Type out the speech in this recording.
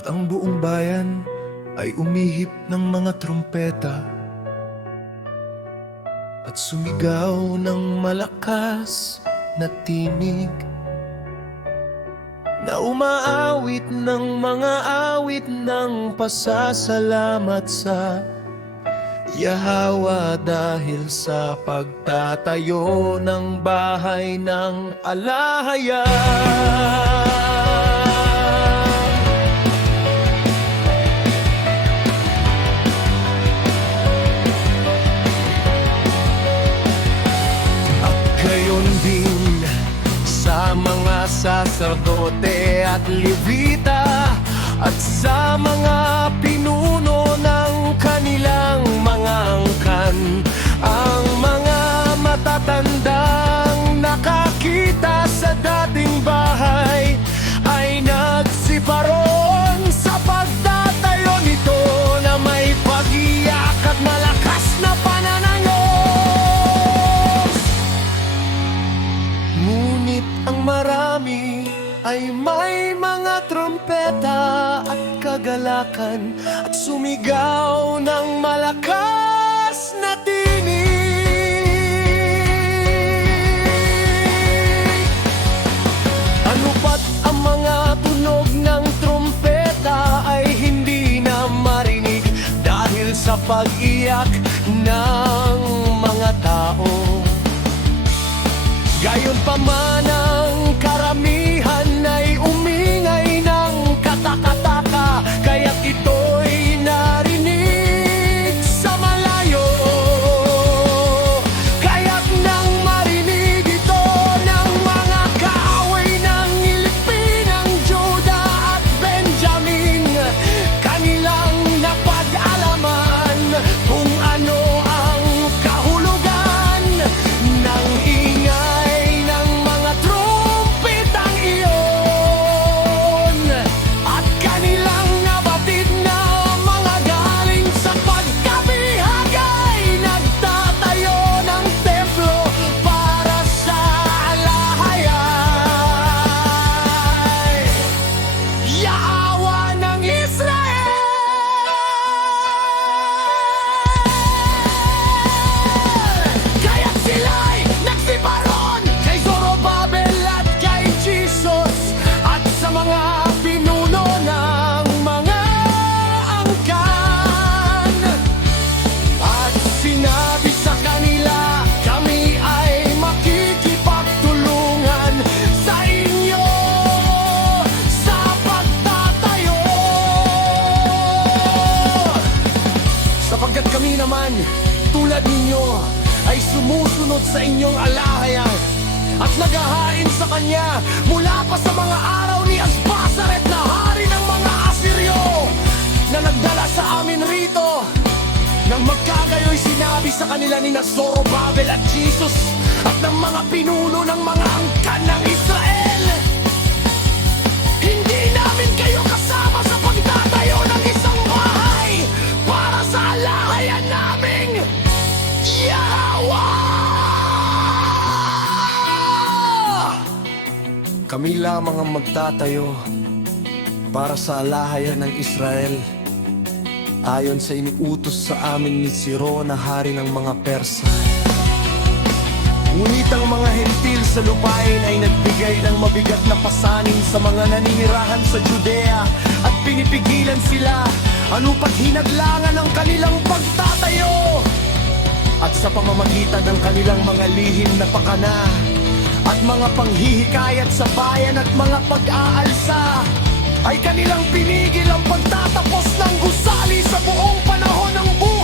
At ang buong bayan ay umihip ng mga trumpeta at sumigaw ng malakas na tinig na umaawit ng mga awit ng pasasalamat sa Yahweh dahil sa pagtatayo ng bahay ng alahayan. Gayon din sa mga saserdote at levita at sa mga pinuno ng kanilang mga angkan, ang mga matatandang nakakita sa dating bahay ay nagsiparon sa pagtatayo nito na may pag-iyak at malakas na pananangos. Ngunit ang marami ay may mga trompeta at kagalakan at sumigaw ng malakas na tinig. Ano pat ang mga tunog ng trompeta ay hindi na marinig dahil sa pag-iyak ng mga tao. Gayon pa man ang karamihan ay umingay ng katakataka, kaya't ito'y narinig sa malayo. Kaya't nang marinig ito ng mga kaaway ng ilipin ng Juda at Benjamin, kanilang napag-alaman kung ano ang kahulugan ng ingay ng mga trumpetang iyon, at kanilang nabatid na mga galing sa pagkabihag ay nagtatayo ng templo para sa alahayan, Yahweh ng Israel. Kaya't sila'y nagsiparon kay Zorobabel at kay Jesus at sa mga pinuno ng mga angkan, at sinabi sa kanila, kami ay makikipagtulungan sa inyo sa pagtatayo, sapagkat kami naman tulad ninyo ay sumusunod sa inyong alahayan at naghahain sa kanya mula pa sa mga araw ni Asbasaret na hari ng mga Asiryo na nagdala sa amin rito. Nang magkagayoy sinabi sa kanila ni Zorobabel at Jesus at ng mga pinuno ng mga angkan ng Israel, hindi namin kayo kasama sa pagtatayo ng isang bahay para sa alahayan naming Yahweh. Kami lamang ang magtatayo para sa alahayan ng Israel, ayon sa iniutos sa amin ni Siro na hari ng mga Persa. Ngunit ang mga hentil sa lupain ay nagbigay ng mabigat na pasanin sa mga naninirahan sa Judea at pinipigilan sila, ano pat hinaglangan ang kanilang pagtatayo. At sa pamamagitan ng kanilang mga lihim na pakana at mga panghihikayat sa bayan at mga pag-aalsa, ay kanilang pinigil ang pagtatapos ng gusali sa buong panahon ng buhay